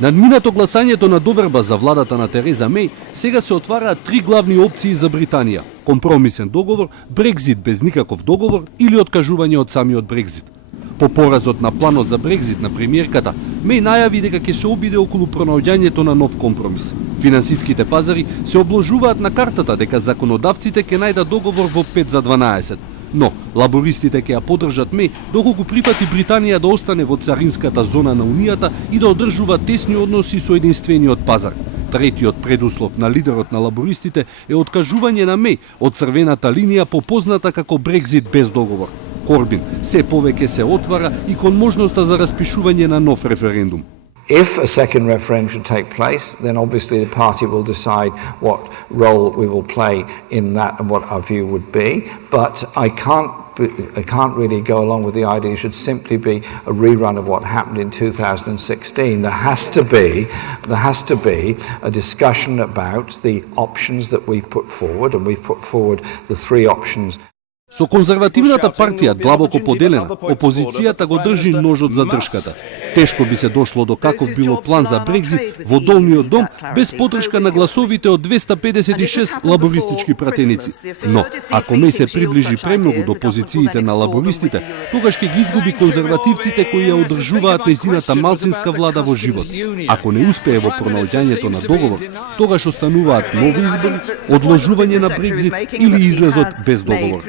Надминато гласањето на доверба за владата на Тереза Меј, сега се отвараат три главни опции за Британија: компромисен договор, Брекзит без никаков договор или откажување од самиот Брекзит. По поразот на планот за Брекзит на премиерката, Меј најави дека ќе се обиде околу пронаоѓањето на нов компромис. Финансиските пазари се обложуваат на картата дека законодавците ќе најдат договор во 5 за 12. Но лабористите ќе ја поддржат Меј доколку прифати Британија да остане во царинската зона на Унијата и да одржува тесни односи со единствениот пазар. Третиот предуслов на лидерот на лабористите е откажување на Меј од црвената линија попозната како Брекзит без договор. Корбин се повеќе се отвара и кон можноста за распишување на нов референдум. If a second referendum should take place, then obviously the party will decide what role we will play in that and what our view would be. But I can't really go along with the idea it should simply be a rerun of what happened in 2016. There has to be a discussion about the options that we've put forward, and we've put forward the three options. Со конзервативната партија длабоко поделена, опозицијата го држи ножот за дршката. Тешко би се дошло до каков било план за Брекзит во долниот дом без поддршка на гласовите од 256 лабористички пратеници. Но, ако Меј се приближи премногу до позициите на лабористите, тогаш ќе ги изгуби конзервативците кои ја одржуваат нејзината малцинска влада во живот. Ако не успее во пронаоѓањето на договор, тогаш остануваат нови избори, одложување на Брекзит или излезот без договор.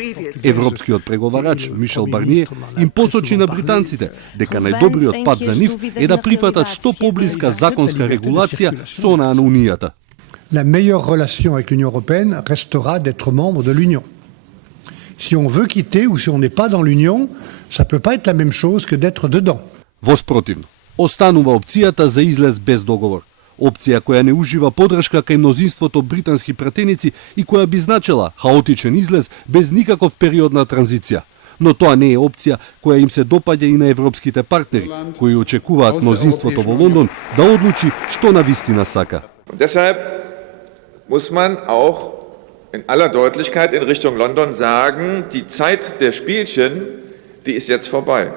Европскиот преговарач Мишел Барние им посочи на британците дека најдобриот пат за нив е да прифатат што поблиска законска регулација со онаа на Унијата. La meilleure relation avec l'Union européenne restera d'être membre de l'Union. Si on veut quitter ou si on n'est pas dans l'Union, ça peut pas être la même chose que d'être dedans. Воспротивно, останува опцијата за излез без договор. Опција која не ужива поддршка кај мнозинството британски пратеници и која би значела хаотичен излез без никаков период на транзиција. Но тоа не е опција која им се допаѓа и на европските партнери, кои очекуваат мнозинството во Лондон да одлучи што навистина сака. Deshalb muss man auch in aller Deutlichkeit in Richtung London sagen, die Zeit der Spielchen, die ist jetzt vorbei.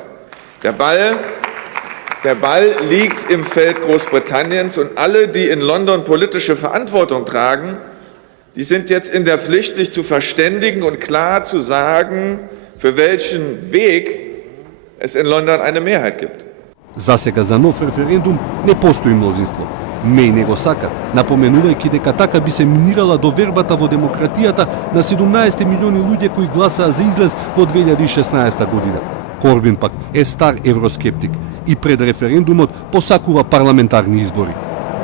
Der Ball liegt im Feld Großbritanniens und alle, die in London politische Verantwortung tragen, die sind jetzt in der Pflicht, sich zu verständigen und klar zu sagen, für welchen Weg es in London eine Mehrheit gibt. Засега за нов референдум не постои мнозинство. Меј не го сака, напоменувајќи дека така би се минирала довербата во демократијата на 17 милиони луѓе кои гласаа за излез во 2016 година. Корбин пак е стар евроскептик и пред референдумот посакува парламентарни избори.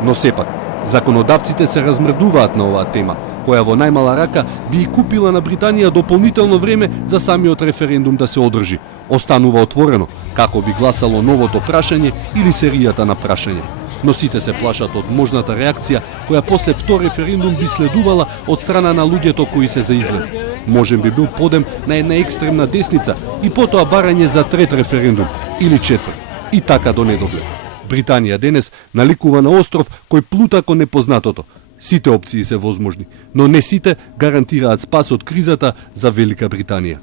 Но сепак, законодавците се размрдуваат на оваа тема, која во најмала рака би и купила на Британија дополнително време за самиот референдум да се одржи. Останува отворено како би гласало новото прашање или серијата на прашање. Но сите се плашат од можната реакција која после втор референдум би следувала од страна на луѓето кои се за излез. Можем би бил подем на една екстремна десница и потоа барање за трет референдум или четврт. И така до недоглед. Британија денес наликува на остров кој плута кон непознатото. Сите опции се возможни, но не сите гарантираат спас од кризата за Велика Британија.